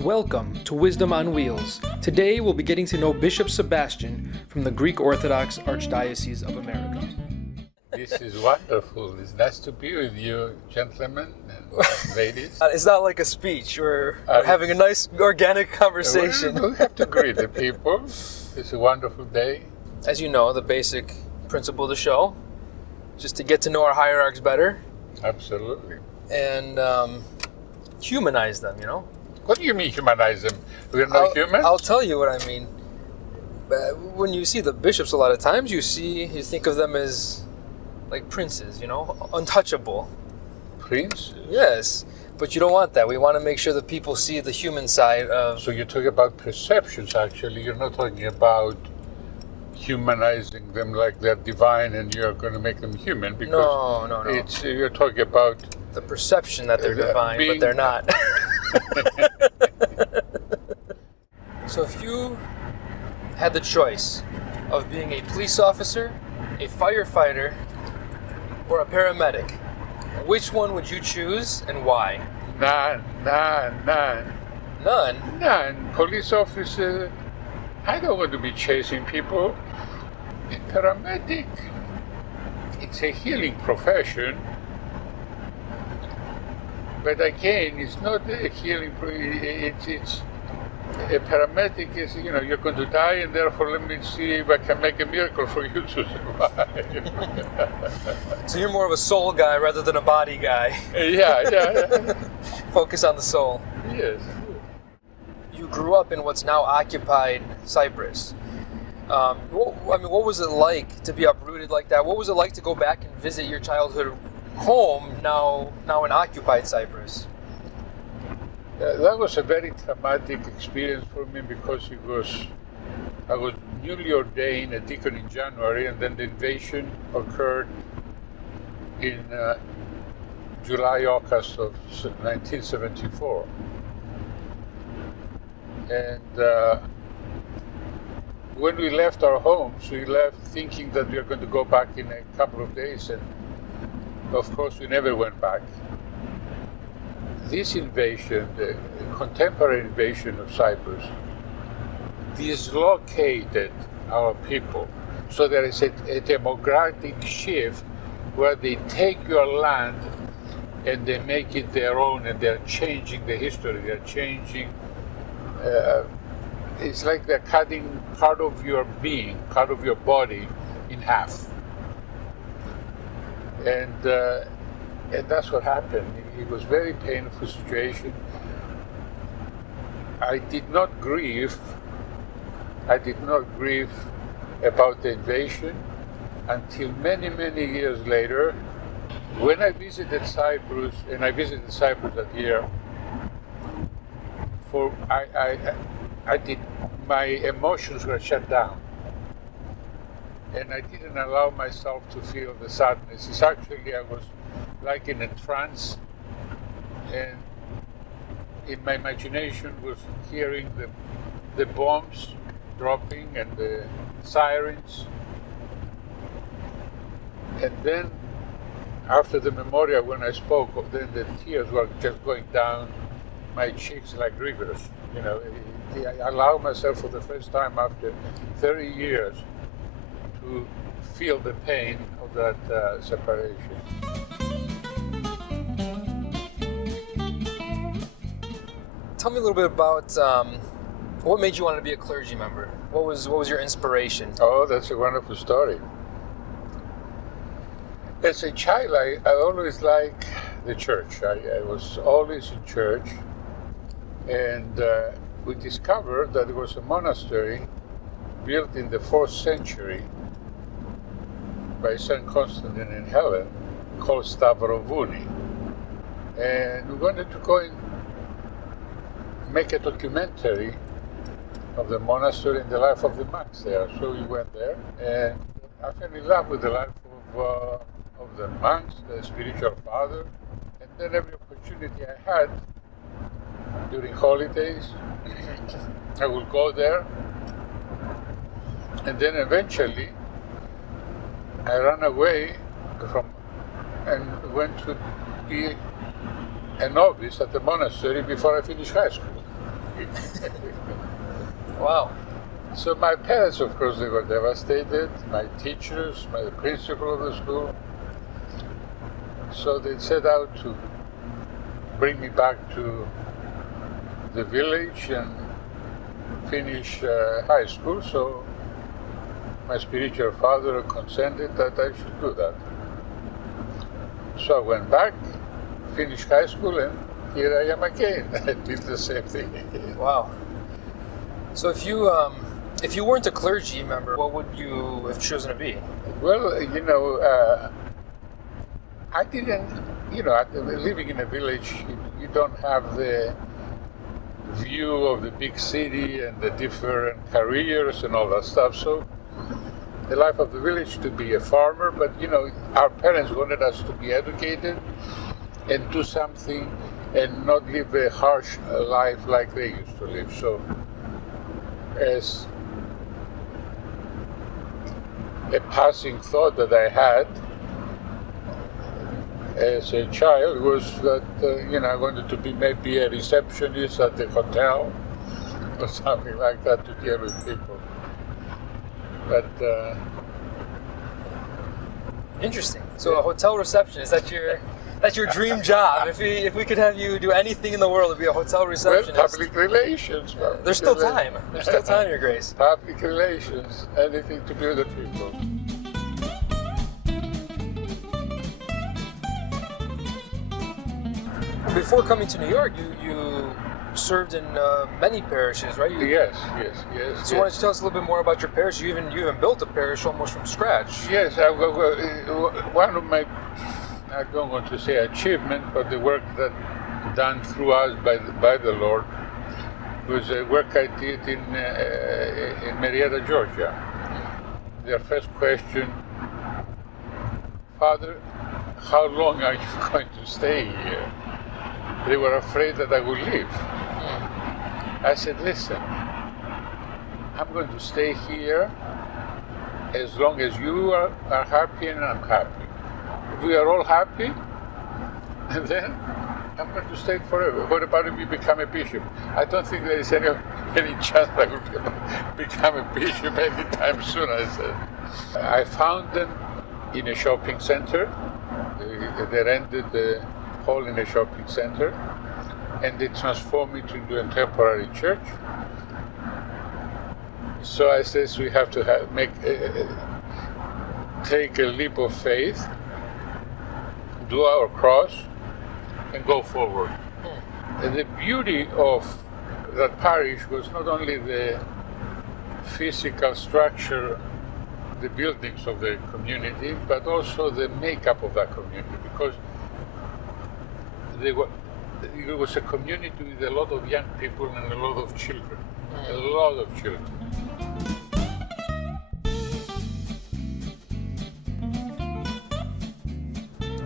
Welcome to Wisdom on Wheels. Today we'll be getting to know Bishop Sebastian from the Greek Orthodox Archdiocese of America. This is wonderful. It's nice to be with you, gentlemen and ladies. It's not like a speech. We're having a nice organic conversation. We have to greet the people. It's a wonderful day. As you know, the basic principle of the show, just to get to know our hierarchs better. Absolutely. And humanize them, you know? What do you mean humanize them? We're not human? I'll tell you what I mean. When you see the bishops a lot of times, you think of them as like princes, you know, untouchable. Prince? Yes, but you don't want that. We want to make sure that people see the human side of... So you're talking about perceptions, actually. You're not talking about humanizing them like they're divine and you're going to make them human, because no. You're talking about the perception that they're divine, but they're not. So if you had the choice of being a police officer, a firefighter, or a paramedic, which one would you choose and why? None. None? Police officer, I don't want to be chasing people. A paramedic, it's a healing profession. But again, it's not a healing, it's a paramedic is, you're going to die, and therefore let me see if I can make a miracle for you to survive. So you're more of a soul guy rather than a body guy. Yeah. Focus on the soul. Yes. You grew up in what's now occupied Cyprus. What was it like to be uprooted like that? What was it like to go back and visit your childhood home now in occupied Cyprus? That was a very traumatic experience for me, because I was newly ordained a deacon in January, and then the invasion occurred in July, August of 1974. And when we left our homes, we left thinking that we were going to go back in a couple of days, and of course we never went back. This invasion, the contemporary invasion of Cyprus, dislocated our people. So there is a democratic shift where they take your land and they make it their own, and they're changing the history, they're changing, it's like they're cutting part of your being, part of your body in half. And that's what happened. It was a very painful situation. I did not grieve about the invasion until many, many years later, when I visited Cyprus, and I visited Cyprus that year. My emotions were shut down, and I didn't allow myself to feel the sadness. It's actually, I was like in a trance, and in my imagination was hearing the bombs dropping and the sirens. And then after the memorial, when I spoke, then the tears were just going down my cheeks like rivers. I allowed myself for the first time after 30 years to feel the pain of that separation. Tell me a little bit about what made you want to be a clergy member. What was your inspiration? Oh, that's a wonderful story. As a child, I always liked the church. I was always in church, and we discovered that there was a monastery built in the 4th century by St. Constantine and Helen called Stavrovouni. And we wanted to go and make a documentary of the monastery and the life of the monks there. So we went there, and I fell in love with the life of the monks, the spiritual father, and then every opportunity I had during holidays, I would go there, and then eventually I ran away and went to be a novice at the monastery before I finished high school. Wow. So my parents, of course, they were devastated. My teachers, the principal of the school. So they set out to bring me back to the village and finish high school. So my spiritual father consented that I should do that. So I went back, finished high school, and here I am again. I did the same thing again. Wow. So if you weren't a clergy member, what would you have chosen to be? Well, I didn't, living in a village, you don't have the view of the big city and the different careers and all that stuff. So the life of the village to be a farmer, but our parents wanted us to be educated and do something and not live a harsh life like they used to live. So as a passing thought that I had as a child was that I wanted to be maybe a receptionist at the hotel or something like that to deal with people. But interesting. So a hotel receptionist, that's your dream job. If we could have you do anything in the world, it'd be a hotel receptionist. Well, public relations. There's still time. There's still time, Your Grace. Public relations, anything to do with the people. Before coming to New York, you served in many parishes, right? Yes. So why don't you tell us a little bit more about your parish? You even built a parish almost from scratch. Yes, one of my, I don't want to say achievement, but the work that done through us by the Lord was a work I did in Marietta, Georgia. Their first question, Father, how long are you going to stay here? They were afraid that I would leave. I said, listen, I'm going to stay here as long as you are happy and I'm happy. If we are all happy, then I'm going to stay forever. What about if you become a bishop? I don't think there is any chance I will become a bishop anytime soon, I said. I found them in a shopping center. They rented the hall in a shopping center, and they transformed it into a temporary church. So I says we have to take a leap of faith, do our cross, and go forward. And the beauty of that parish was not only the physical structure, the buildings of the community, but also the makeup of that community, because it was a community with a lot of young people and a lot of children. A lot of children.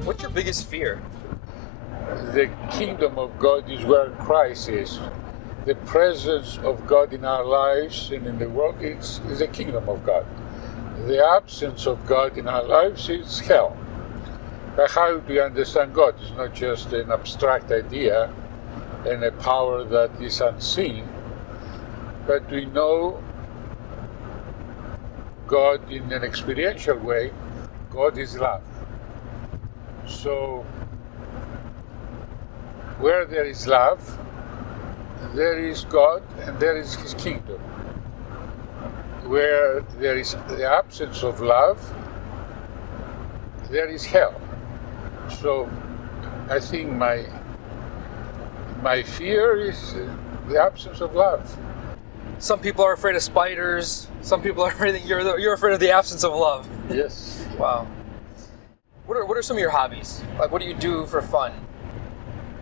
What's your biggest fear? The kingdom of God is where Christ is. The presence of God in our lives and in the world is the kingdom of God. The absence of God in our lives is hell. But how do you understand God? It's not just an abstract idea and a power that is unseen, but we know God in an experiential way. God is love. So where there is love, there is God and there is His kingdom. Where there is the absence of love, there is hell. So I think my fear is the absence of love. Some people are afraid of spiders. Some people are afraid that you're afraid of the absence of love. Yes. Wow. What are some of your hobbies? Like, what do you do for fun?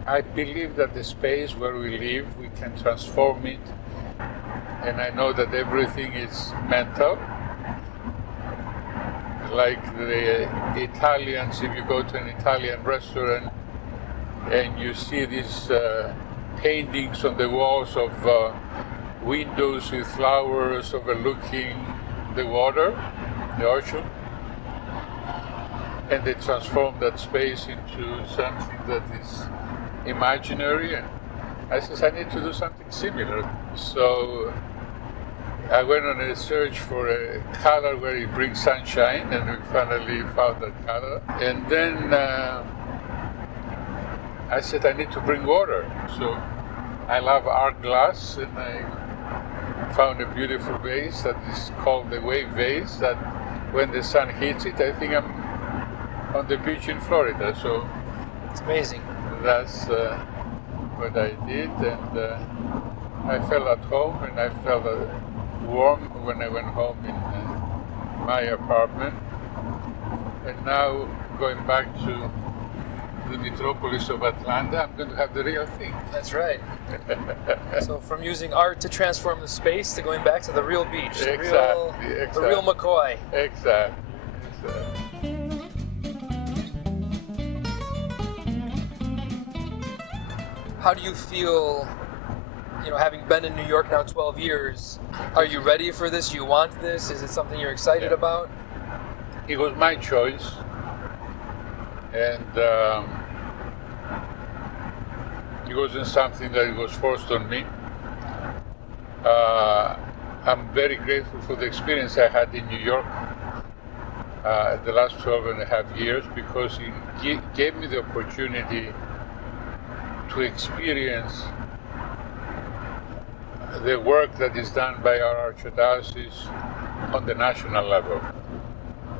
I believe that the space where we live, we can transform it. And I know that everything is mental. Like the Italians, if you go to an Italian restaurant and you see these paintings on the walls of windows with flowers overlooking the water, the ocean, and they transform that space into something that is imaginary. And I says, I need to do something similar. So I went on a search for a color where it brings sunshine, and we finally found that color. And then I said I need to bring water. So I love art glass, and I found a beautiful vase that is called the wave vase, that when the sun hits it, I think I'm on the beach in Florida. So It's amazing. that's what I did, and I felt at home, and I felt warm when I went home in my apartment. And now, going back to the metropolis of Atlanta, I'm going to have the real thing. That's right. So from using art to transform the space to going back to the real beach, the real McCoy. Exactly. How do you feel, having been in New York now 12 years, are you ready for this? You want this? Is it something you're excited about? It was my choice, and it wasn't something that was forced on me. I'm very grateful for the experience I had in New York the last 12 and a half years, because it gave me the opportunity to experience the work that is done by our archdiocese on the national level,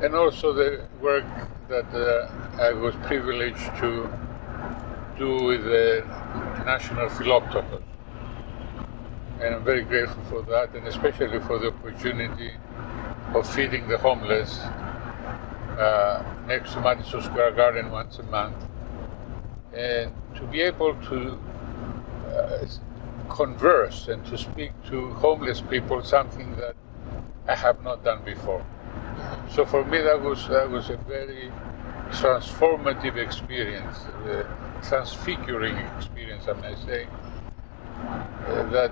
and also the work that I was privileged to do with the National Philoptochos. And I'm very grateful for that, and especially for the opportunity of feeding the homeless next to Madison Square Garden once a month, and to be able to converse and to speak to homeless people, something that I have not done before. So for me, that was a very transformative experience, transfiguring experience, I may say, that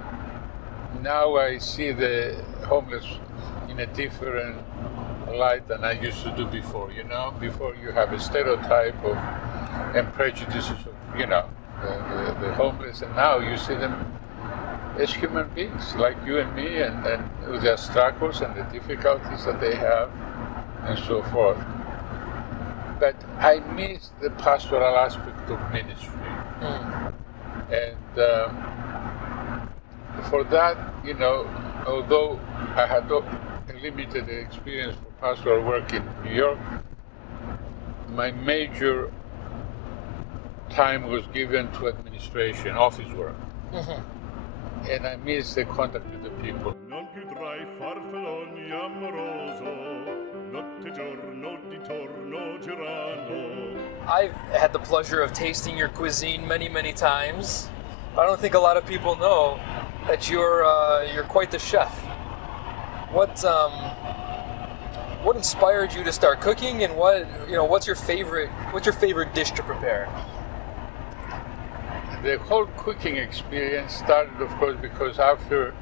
now I see the homeless in a different light than I used to do before. Before you have a stereotype of and prejudices of the homeless, and now you see them as human beings like you and me, and with their struggles and the difficulties that they have and so forth. But I miss the pastoral aspect of ministry. And for that, although I had a limited experience for pastoral work in New York, my major time was given to administration, office work. And I miss the contact with the people. Non più tra I farfalloni amoroso, notte giorno di torno girando. I've had the pleasure of tasting your cuisine many, many times. I don't think a lot of people know that you're quite the chef. What inspired you to start cooking, and what's your favorite dish to prepare? The whole cooking experience started, of course, because after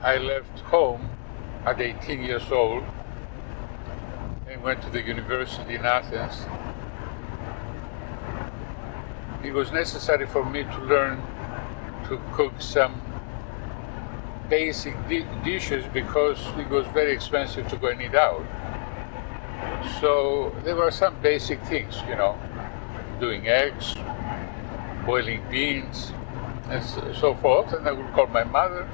I left home at 18 years old and went to the university in Athens, it was necessary for me to learn to cook some basic dishes, because it was very expensive to go and eat out. So there were some basic things, doing eggs, boiling beans, and so forth. And I would call my mother,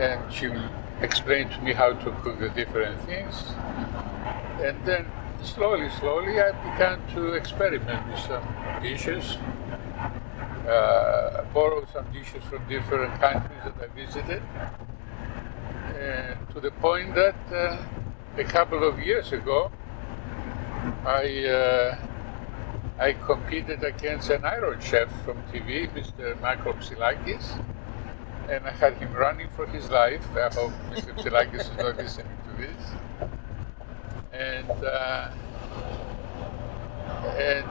and she would explain to me how to cook the different things. And then slowly, I began to experiment with some dishes, borrow some dishes from different countries that I visited, and to the point that a couple of years ago, I competed against an Iron chef from TV, Mr. Michael Psilakis, and I had him running for his life. I hope Mr. Psilakis is not listening to this. And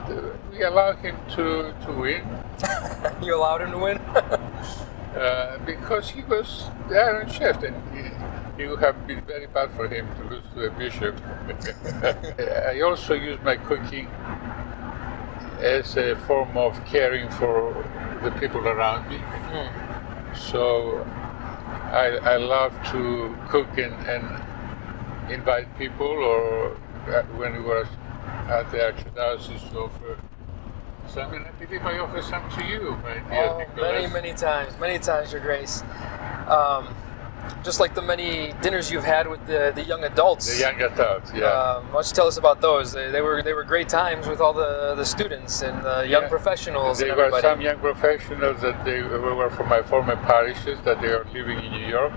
we allowed him to win. You allowed him to win? Because he was the Iron chef, and it would have been very bad for him to lose to a bishop. I also used my cooking as a form of caring for the people around me. So I love to cook and invite people, or when we were at the Archdiocese to offer some, and I believe I offer some to you, my dear Nicholas. Many times, Your Grace. Just like the many dinners you've had with the young adults. The young adults, yeah. Why don't you tell us about those? They were great times with all the students and the young professionals There and were everybody. some young professionals that they were from my former parishes that they are living in New York,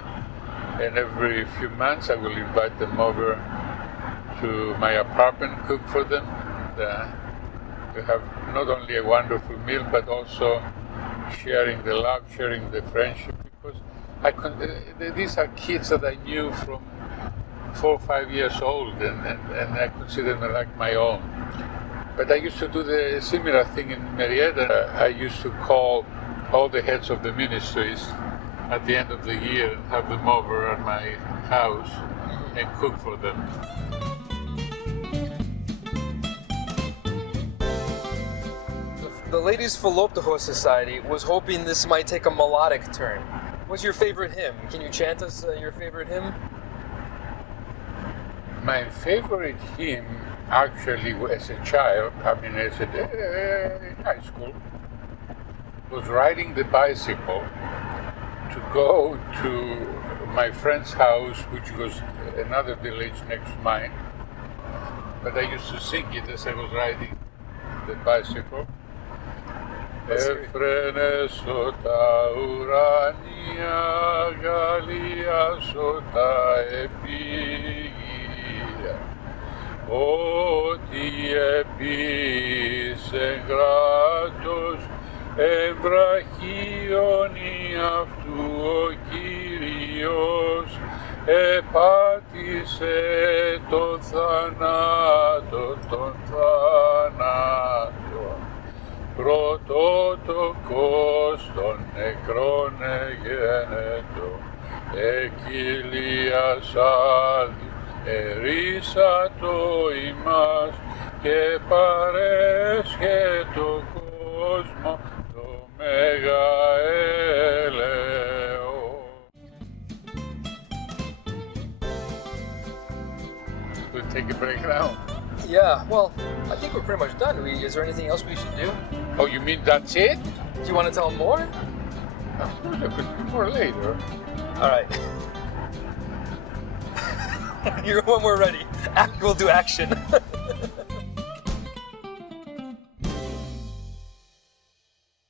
and every few months I will invite them over to my apartment, cook for them. We have not only a wonderful meal, but also sharing the love, sharing the friendship. Because these are kids that I knew from 4 or 5 years old, and I consider them like my own. But I used to do the similar thing in Marietta. I used to call all the heads of the ministries at the end of the year and have them over at my house and cook for them. The Ladies Philoptochos Society was hoping this might take a melodic turn. What's your favorite hymn? Can you chant us your favorite hymn? My favorite hymn, actually, as a child, in high school, was riding the bicycle to go to my friend's house, which was another village next to mine. But I used to sing it as I was riding the bicycle. Εφρένεσο τα ουράνια, γαλλίασο τα επίγεια, ότι επίσεν κράτος εμβραχίωνη αυτού ο Κύριος, επάτησε τον θανάτο, πρωτότοκος των νεκρών εγένετο, εκκυλίας άδει, ερίσατο ημάς και παρέσχε το κόσμο το μέγα έλεο. We'll take a break now. Yeah, well, I think we're pretty much done. Is there anything else we should do? Oh, you mean that's it? Do you want to tell them more? Of course, I could do more later. All right. When we're ready, we'll do action.